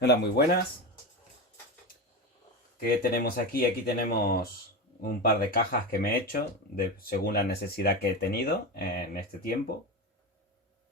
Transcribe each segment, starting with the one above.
Hola, muy buenas. ¿Qué tenemos aquí? Aquí tenemos un par de cajas que me he hecho según la necesidad que he tenido en este tiempo.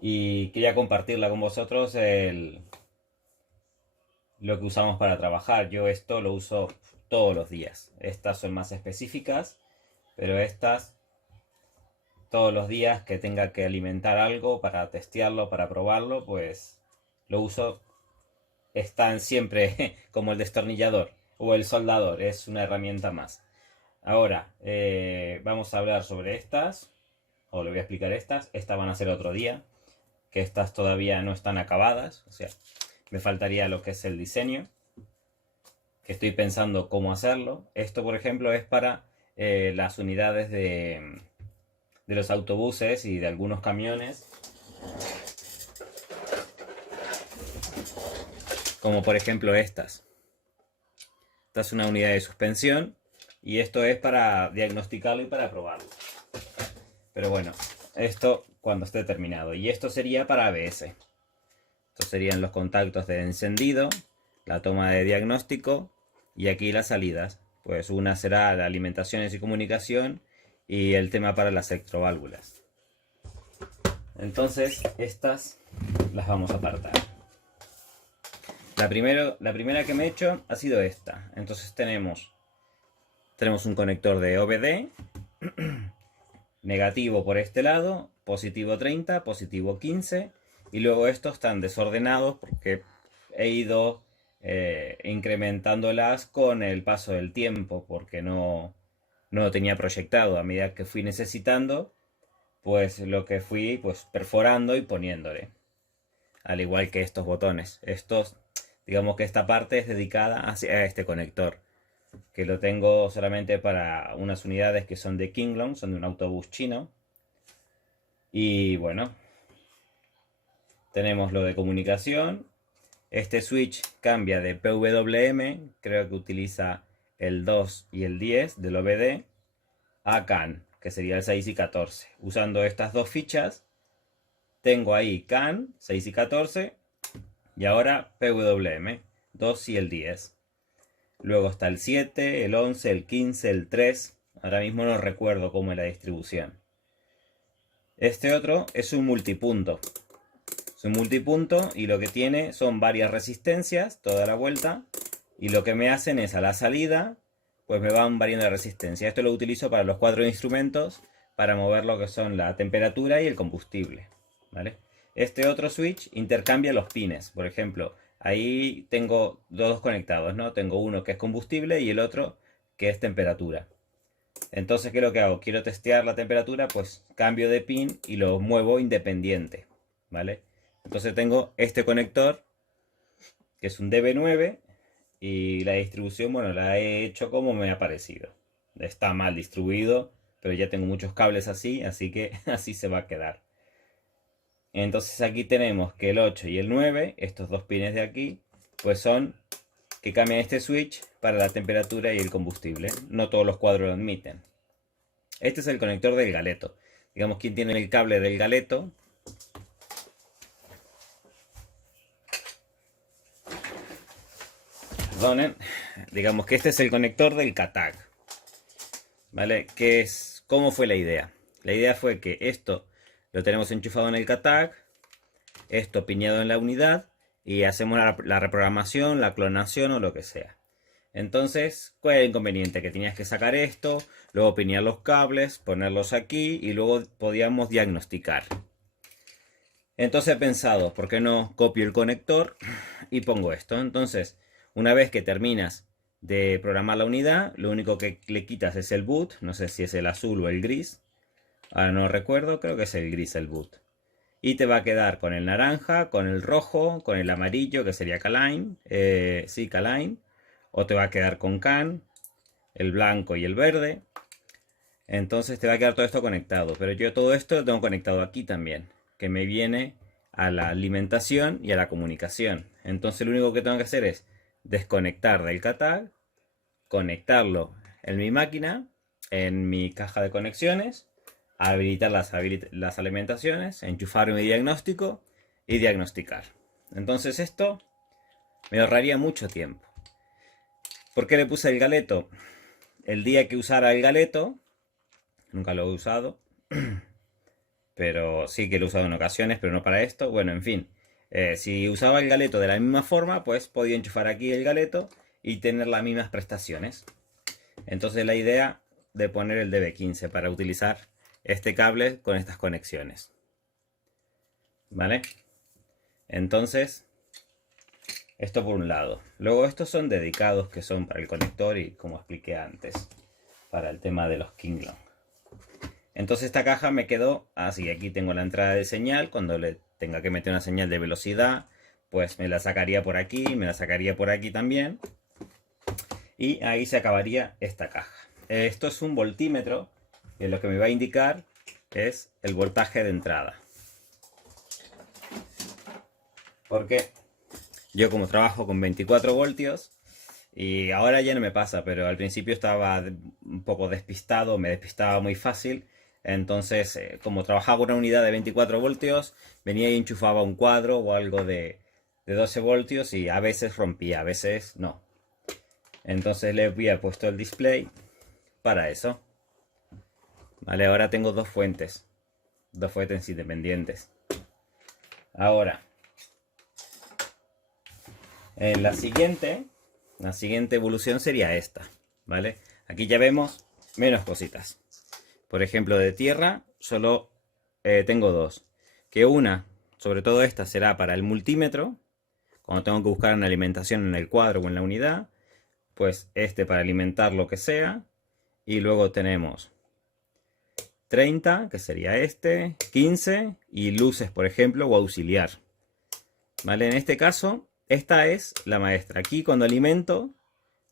Y quería compartirla con vosotros lo que usamos para trabajar. Yo esto lo uso todos los días. Estas son más específicas, pero estas todos los días que tenga que alimentar algo para testearlo, para probarlo, pues lo uso. Están siempre como el destornillador o el soldador, es una herramienta más. Ahora, vamos a hablar sobre estas, o le voy a explicar estas. Estas van a ser otro día, que estas todavía no están acabadas, o sea, me faltaría lo que es el diseño, que estoy pensando cómo hacerlo. Esto, por ejemplo, es para las unidades de los autobuses y de algunos camiones, como por ejemplo estas. Esta es una unidad de suspensión y esto es para diagnosticarlo y para probarlo. Pero bueno, esto cuando esté terminado. Y esto sería para ABS. Estos serían los contactos de encendido, la toma de diagnóstico y aquí las salidas. Pues una será la alimentación y comunicación y el tema para las electroválvulas. Entonces estas las vamos a apartar. La primera que me he hecho ha sido esta. Entonces tenemos un conector de OBD, negativo por este lado, positivo 30, positivo 15, y luego estos están desordenados porque he ido incrementándolas con el paso del tiempo, porque no lo tenía proyectado. A medida que fui necesitando, pues lo que fui pues perforando y poniéndole. Al igual que estos botones. Digamos que esta parte es dedicada a este conector, que lo tengo solamente para unas unidades que son de Kinglong, son de un autobús chino. Y bueno, tenemos lo de comunicación. Este switch cambia de PWM, creo que utiliza el 2 y el 10 del OBD, a CAN, que sería el 6 y 14. Usando estas dos fichas, tengo ahí CAN, 6 y 14, y ahora PWM, 2 y el 10. Luego está el 7, el 11, el 15, el 3. Ahora mismo no recuerdo cómo es la distribución. Este otro es un multipunto. Es un multipunto y lo que tiene son varias resistencias toda la vuelta. Y lo que me hacen es a la salida, pues me van variando la resistencia. Esto lo utilizo para los 4 instrumentos para mover lo que son la temperatura y el combustible. ¿Vale? Este otro switch intercambia los pines. Por ejemplo, ahí tengo dos conectados, ¿no? Tengo uno que es combustible y el otro que es temperatura. Entonces, ¿qué es lo que hago? Quiero testear la temperatura, pues cambio de pin y lo muevo independiente, ¿vale? Entonces tengo este conector, que es un DB9, y la distribución, bueno, la he hecho como me ha parecido. Está mal distribuido, pero ya tengo muchos cables así que así se va a quedar. Entonces aquí tenemos que el 8 y el 9, estos dos pines de aquí, pues son que cambian este switch para la temperatura y el combustible. No todos los cuadros lo admiten. Este es el conector del galeto. Digamos, quien tiene el cable del galeto. Perdonen. Digamos que este es el conector del CATAG. ¿Vale? ¿Cómo fue la idea? La idea fue que esto lo tenemos enchufado en el CATAG, esto piñado en la unidad, y hacemos la reprogramación, la clonación o lo que sea. Entonces, ¿cuál era el inconveniente? Que tenías que sacar esto, luego piñar los cables, ponerlos aquí y luego podíamos diagnosticar. Entonces he pensado, ¿por qué no copio el conector y pongo esto? Entonces, una vez que terminas de programar la unidad, lo único que le quitas es el boot, no sé si es el azul o el gris, ahora no recuerdo, creo que es el gris el boot. Y te va a quedar con el naranja, con el rojo, con el amarillo, que sería Caline, sí, Caline, o te va a quedar con CAN, el blanco y el verde. Entonces te va a quedar todo esto conectado, pero yo todo esto lo tengo conectado aquí también, que me viene a la alimentación y a la comunicación. Entonces lo único que tengo que hacer es desconectar del CATAG, conectarlo en mi máquina, en mi caja de conexiones, habilitar las alimentaciones, enchufar mi diagnóstico y diagnosticar. Entonces esto Me ahorraría mucho tiempo. ¿Por qué le puse el galeto? El día que usara el galeto, nunca lo he usado, pero sí que lo he usado en ocasiones, pero no para esto. Bueno, en fin, si usaba el galeto de la misma forma, pues podía enchufar aquí el galeto y tener las mismas prestaciones. Entonces la idea de poner el DB15 para utilizar este cable con estas conexiones. ¿Vale? Entonces, esto por un lado. Luego estos son dedicados, que son para el conector y, como expliqué antes, para el tema de los Kinglong. Entonces esta caja me quedó así. Aquí tengo la entrada de señal. Cuando le tenga que meter una señal de velocidad, pues me la sacaría por aquí, me la sacaría por aquí también. Y ahí se acabaría esta caja. Esto es un voltímetro, que lo que me va a indicar es el voltaje de entrada. Porque yo, como trabajo con 24 voltios, y ahora ya no me pasa, pero al principio estaba un poco despistado, me despistaba muy fácil. Entonces, como trabajaba con una unidad de 24 voltios, venía y enchufaba un cuadro o algo de 12 voltios y a veces rompía, a veces no. Entonces le había puesto el display para eso. Vale, ahora tengo dos fuentes independientes. Ahora, la siguiente evolución sería esta, ¿vale? Aquí ya vemos menos cositas. Por ejemplo, de tierra solo tengo dos. Que una, sobre todo esta, será para el multímetro. Cuando tengo que buscar una alimentación en el cuadro o en la unidad, pues este para alimentar lo que sea. Y luego tenemos 30, que sería este, 15 y luces, por ejemplo, o auxiliar. ¿Vale? En este caso, esta es la maestra. Aquí cuando alimento,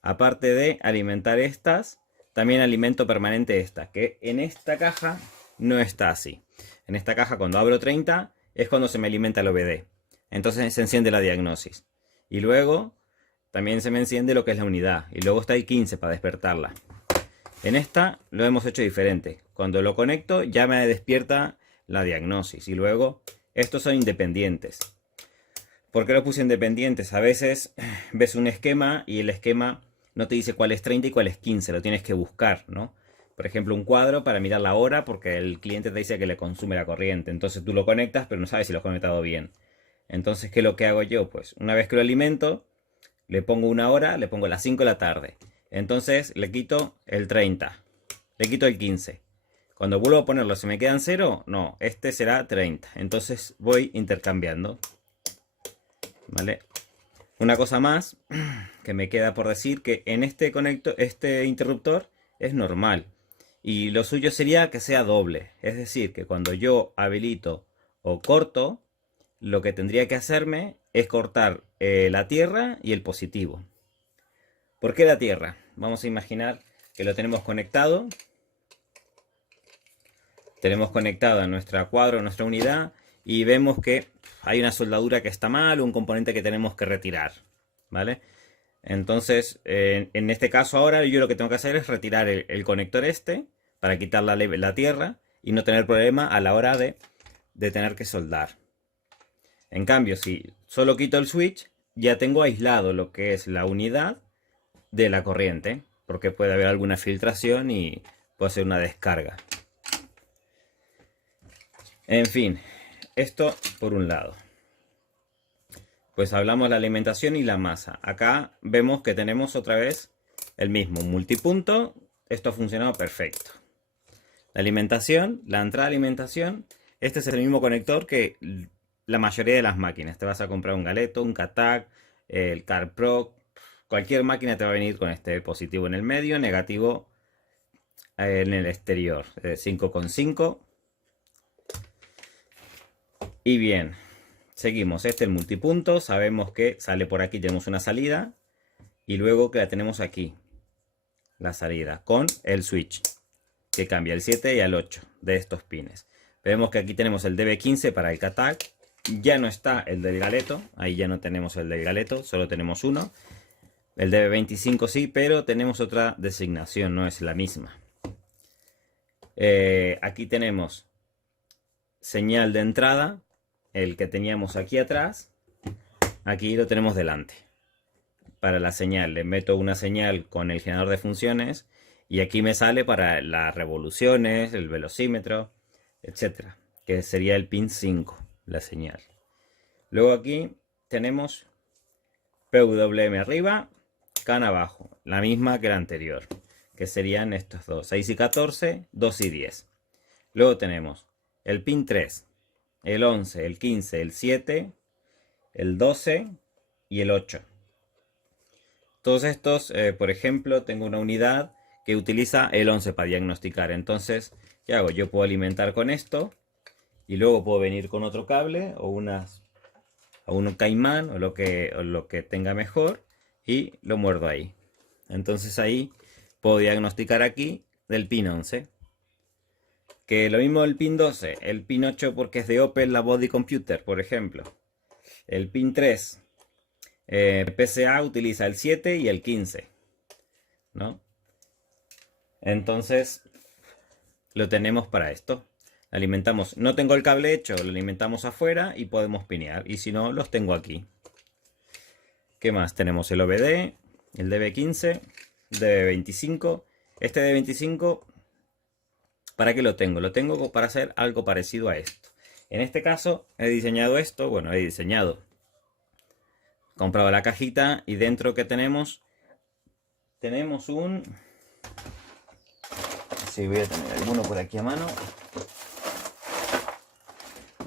aparte de alimentar estas, también alimento permanente esta, que en esta caja no está así. En esta caja, cuando abro 30, es cuando se me alimenta el OBD. Entonces se enciende la diagnosis. Y luego también se me enciende lo que es la unidad. Y luego está el 15 para despertarla. En esta lo hemos hecho diferente. Cuando lo conecto ya me despierta la diagnosis. Y luego estos son independientes. ¿Por qué lo puse independientes? A veces ves un esquema y el esquema no te dice cuál es 30 y cuál es 15, lo tienes que buscar, ¿no? Por ejemplo, un cuadro para mirar la hora porque el cliente te dice que le consume la corriente. Entonces tú lo conectas, pero no sabes si lo has conectado bien. Entonces, ¿qué es lo que hago yo? Pues una vez que lo alimento, le pongo una hora, le pongo las 5 de la tarde. Entonces le quito el 30, le quito el 15. Cuando vuelvo a ponerlo, ¿se me quedan 0? No, este será 30. Entonces voy intercambiando. ¿Vale? Una cosa más que me queda por decir, que en este interruptor es normal. Y lo suyo sería que sea doble. Es decir, que cuando yo habilito o corto, lo que tendría que hacerme es cortar la tierra y el positivo. ¿Por qué la tierra? Vamos a imaginar que lo tenemos conectado. Tenemos conectado a nuestra cuadro, a nuestra unidad, y vemos que hay una soldadura que está mal o un componente que tenemos que retirar, ¿vale? Entonces, en este caso ahora yo lo que tengo que hacer es retirar el conector este para quitar la tierra y no tener problema a la hora de tener que soldar. En cambio, si solo quito el switch, ya tengo aislado lo que es la unidad de la corriente, porque puede haber alguna filtración y puede ser una descarga. En fin, esto por un lado. Pues hablamos de la alimentación y la masa. Acá vemos que tenemos otra vez el mismo multipunto. Esto ha funcionado perfecto. La alimentación, la entrada de alimentación. Este es el mismo conector que la mayoría de las máquinas. Te vas a comprar un Galeto, un Katag, el CarPro. Cualquier máquina te va a venir con este positivo en el medio, negativo en el exterior. 5,5. Y bien, seguimos. Este es el multipunto. Sabemos que sale por aquí, tenemos una salida. Y luego que la tenemos aquí, la salida, con el switch, que cambia el 7 y al 8 de estos pines. Vemos que aquí tenemos el DB15 para el Katag. Ya no está el del Galeto. Ahí ya no tenemos el del Galeto, solo tenemos uno. El DB25 sí, pero tenemos otra designación, no es la misma. Aquí tenemos señal de entrada. El que teníamos aquí atrás, aquí lo tenemos delante, para la señal. Le meto una señal con el generador de funciones y aquí me sale para las revoluciones, el velocímetro, etcétera, que sería el pin 5, la señal. Luego aquí tenemos PWM arriba, CAN abajo, la misma que la anterior, que serían estos dos, 6 y 14, 2 y 10. Luego tenemos el pin 3, el 11, el 15, el 7, el 12 y el 8. Todos estos, por ejemplo, tengo una unidad que utiliza el 11 para diagnosticar. Entonces, ¿qué hago? Yo puedo alimentar con esto y luego puedo venir con otro cable o un caimán o lo que tenga mejor y lo muerdo ahí. Entonces ahí puedo diagnosticar aquí del pin 11. Que lo mismo del pin 12, el pin 8 porque es de Opel la Body Computer, por ejemplo. El pin 3, PCA utiliza el 7 y el 15, ¿no? Entonces lo tenemos para esto. Alimentamos, no tengo el cable hecho, lo alimentamos afuera y podemos pinear. Y si no, los tengo aquí. ¿Qué más? Tenemos el OBD, el DB15, DB25. Este DB25, ¿para qué lo tengo? Lo tengo para hacer algo parecido a esto. En este caso he diseñado esto, bueno, comprado la cajita y dentro que tenemos un... Si voy a tener alguno por aquí a mano.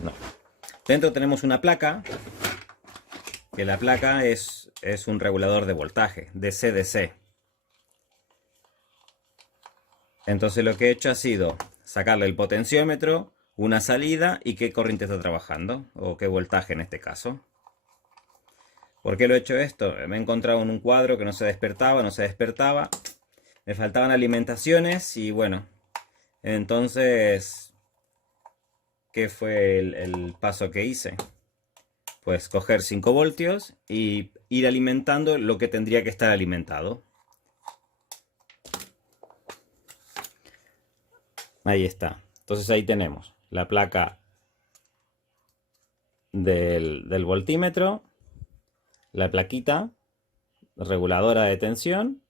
No. Dentro tenemos una placa, que la placa es un regulador de voltaje, DC-DC. Entonces lo que he hecho ha sido sacarle el potenciómetro, una salida y qué corriente está trabajando, o qué voltaje en este caso. ¿Por qué lo he hecho esto? Me he encontrado en un cuadro que no se despertaba. Me faltaban alimentaciones y bueno, entonces, ¿qué fue el paso que hice? Pues coger 5 voltios y ir alimentando lo que tendría que estar alimentado. Ahí está. Entonces ahí tenemos la placa del voltímetro, la plaquita reguladora de tensión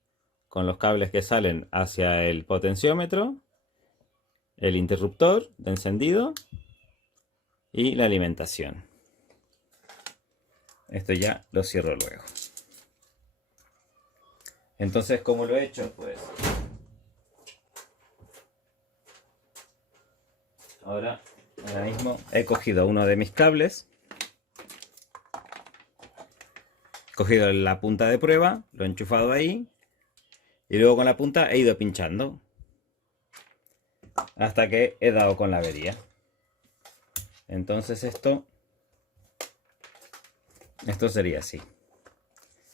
con los cables que salen hacia el potenciómetro, el interruptor de encendido y la alimentación. Esto ya lo cierro luego. Entonces, ¿cómo lo he hecho? Pues ahora mismo he cogido uno de mis cables, he cogido la punta de prueba, lo he enchufado ahí y luego con la punta he ido pinchando hasta que he dado con la avería. Entonces esto sería así.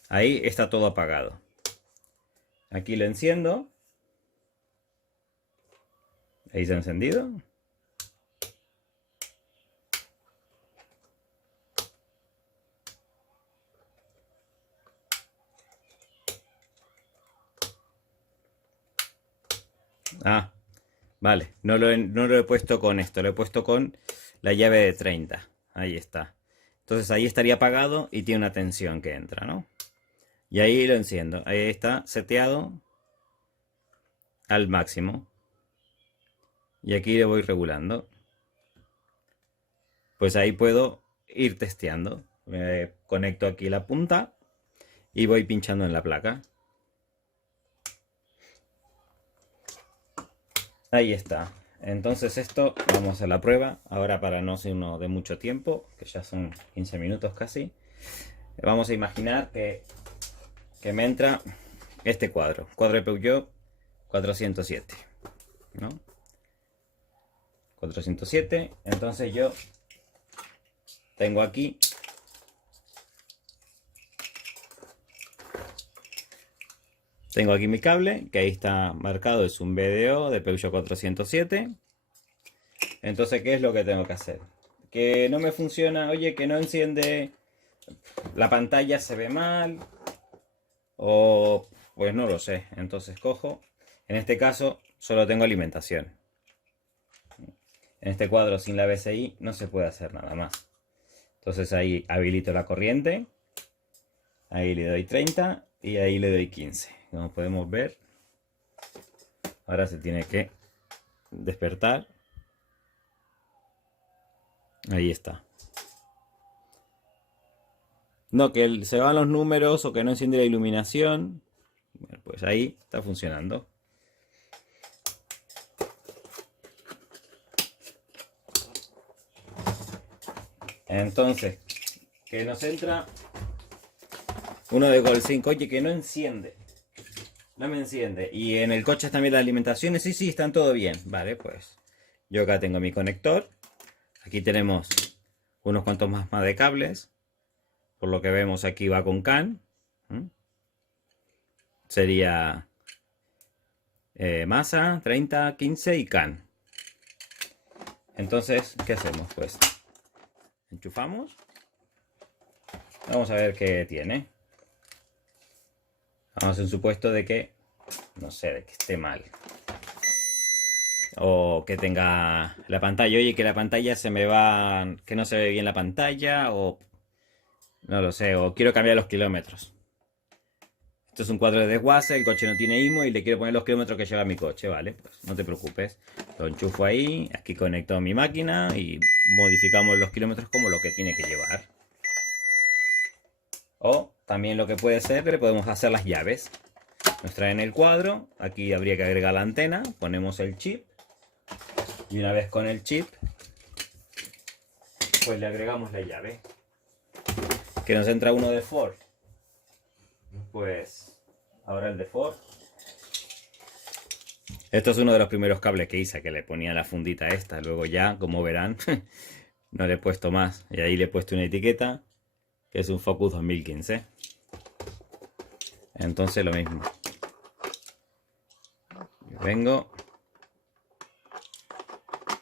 Ahí está todo apagado. Aquí lo enciendo. Ahí se ha encendido. Ah, vale. No lo he puesto con esto. Lo he puesto con la llave de 30. Ahí está. Entonces ahí estaría apagado y tiene una tensión que entra, ¿no? Y ahí lo enciendo. Ahí está seteado al máximo. Y aquí le voy regulando. Pues ahí puedo ir testeando. Conecto aquí la punta y voy pinchando en la placa. Ahí está. Entonces esto, vamos a la prueba. Ahora para no ser uno de mucho tiempo, que ya son 15 minutos casi. Vamos a imaginar que me entra este cuadro de Peugeot 407, ¿no? 407. Entonces yo tengo aquí mi cable, que ahí está marcado, es un BDO de Peugeot 407. Entonces, ¿qué es lo que tengo que hacer? Que no me funciona, oye, que no enciende, la pantalla se ve mal, o pues no lo sé. Entonces cojo, en este caso solo tengo alimentación. En este cuadro sin la BSI no se puede hacer nada más. Entonces ahí habilito la corriente Ahí le doy 30 y ahí le doy 15. Como podemos ver, ahora se tiene que despertar. Ahí está. No, que se van los números o que no enciende la iluminación. Bueno, pues ahí está funcionando. Entonces, que nos entra uno de Gold 5, oye, que no enciende. No me enciende. Y en el coche también las alimentaciones, sí, están todo bien. Vale, pues yo acá tengo mi conector. Aquí tenemos unos cuantos más de cables. Por lo que vemos aquí va con CAN. Sería masa, 30, 15 y CAN. Entonces, ¿qué hacemos? Pues enchufamos. Vamos a ver qué tiene. Vamos a hacer un supuesto de que, no sé, de que esté mal. O que tenga la pantalla, oye, que la pantalla se me va, que no se ve bien la pantalla, o no lo sé, o quiero cambiar los kilómetros. Esto es un cuadro de desguace, el coche no tiene IMO y le quiero poner los kilómetros que lleva mi coche, ¿vale? Pues no te preocupes, lo enchufo ahí, aquí conecto a mi máquina y modificamos los kilómetros como lo que tiene que llevar. O también lo que puede ser, le podemos hacer las llaves. Nos traen el cuadro, aquí habría que agregar la antena, ponemos el chip y una vez con el chip, pues le agregamos la llave. Que nos entra uno de Ford. Pues ahora el de Ford. Esto es uno de los primeros cables que hice, que le ponía la fundita esta. Luego ya, como verán, no le he puesto más. Y ahí le he puesto una etiqueta, que es un Focus 2015. Entonces lo mismo. Vengo.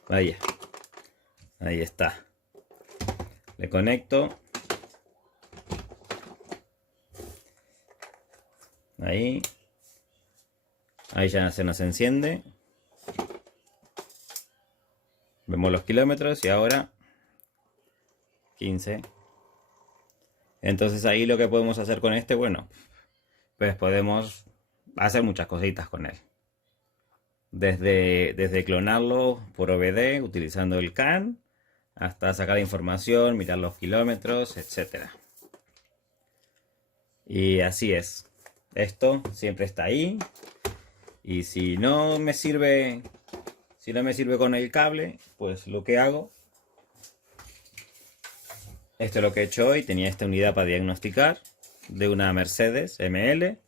Ahí está. Le conecto. Ahí ya se nos enciende. Vemos los kilómetros y ahora 15. Entonces ahí lo que podemos hacer con este, bueno, pues podemos hacer muchas cositas con él. Desde clonarlo por OBD utilizando el CAN hasta sacar información, mirar los kilómetros, etc. Y así es. Esto siempre está ahí. Y si no me sirve con el cable, pues lo que hago, esto es lo que he hecho hoy. Tenía esta unidad para diagnosticar de una Mercedes ML.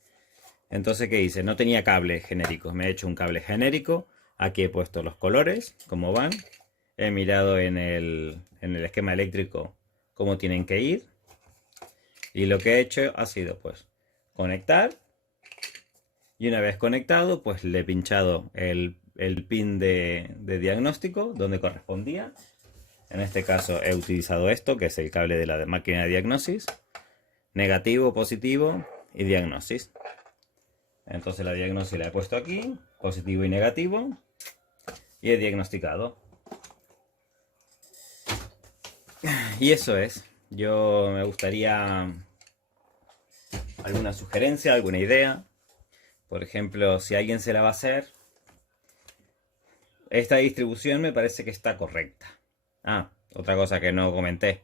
Entonces, ¿qué hice? No tenía cable genérico. Me he hecho un cable genérico. Aquí he puesto los colores, cómo van. He mirado en el esquema eléctrico cómo tienen que ir. Y lo que he hecho ha sido, pues, conectar. Y una vez conectado, pues le he pinchado el pin de diagnóstico donde correspondía. En este caso he utilizado esto, que es el cable de la máquina de diagnosis. Negativo, positivo y diagnosis. Entonces la diagnosis la he puesto aquí, positivo y negativo. Y he diagnosticado. Y eso es. Yo me gustaría alguna sugerencia, alguna idea. Por ejemplo, si alguien se la va a hacer, esta distribución me parece que está correcta. Ah, otra cosa que no comenté.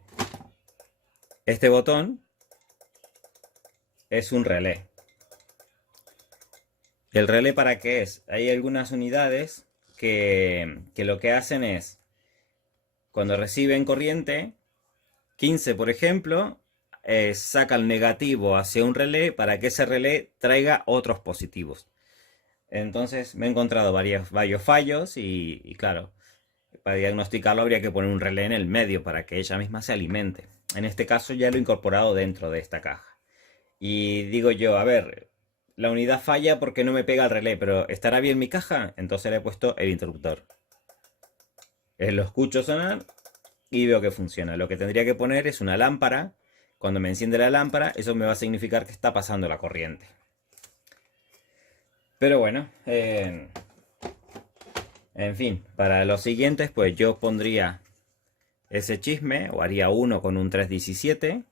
Este botón es un relé. ¿El relé para qué es? Hay algunas unidades que lo que hacen es, cuando reciben corriente, 15 por ejemplo, saca el negativo hacia un relé para que ese relé traiga otros positivos. Entonces me he encontrado varios fallos y claro, para diagnosticarlo habría que poner un relé en el medio para que ella misma se alimente. En este caso ya lo he incorporado dentro de esta caja. Y digo yo, a ver, la unidad falla porque no me pega el relé, pero ¿estará bien mi caja? Entonces le he puesto el interruptor. Lo escucho sonar y veo que funciona. Lo que tendría que poner es una lámpara. Cuando me enciende la lámpara, eso me va a significar que está pasando la corriente. Pero bueno, en fin, para los siguientes, pues yo pondría ese chisme, o haría uno con un 317,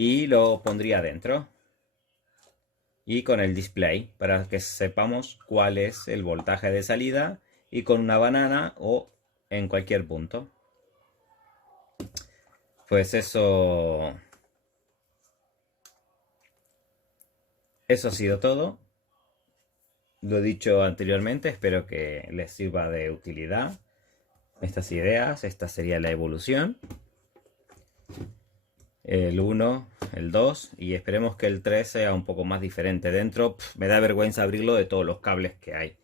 y lo pondría dentro. Y con el display para que sepamos cuál es el voltaje de salida y con una banana o en cualquier punto. Pues eso ha sido todo. Lo he dicho anteriormente, espero que les sirva de utilidad estas ideas. Esta sería la evolución. El 1, el 2 y esperemos que el 3 sea un poco más diferente. Dentro me da vergüenza abrirlo de todos los cables que hay.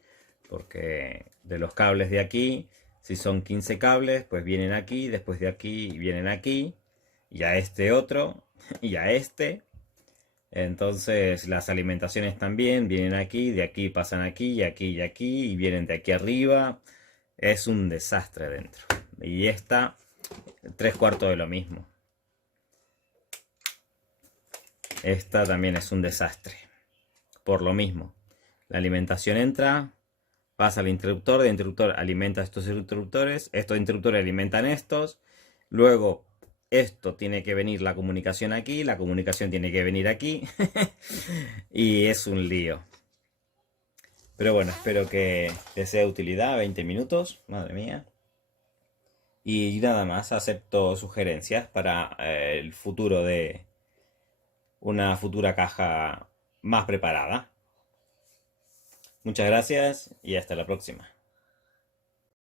Porque de los cables de aquí, si son 15 cables, pues vienen aquí, después de aquí vienen aquí. Y a este otro, y a este. Entonces las alimentaciones también vienen aquí, de aquí pasan aquí, y aquí y aquí, y vienen de aquí arriba. Es un desastre dentro. Y esta, 3/4 de lo mismo. Esta también es un desastre. Por lo mismo. La alimentación entra, pasa al interruptor, el interruptor alimenta estos interruptores, estos interruptores alimentan estos, luego esto tiene que venir la comunicación aquí, la comunicación tiene que venir aquí y es un lío. Pero bueno, espero que les sea de utilidad. 20 minutos, madre mía. Y nada más, acepto sugerencias para el futuro de una futura caja más preparada. Muchas gracias y hasta la próxima.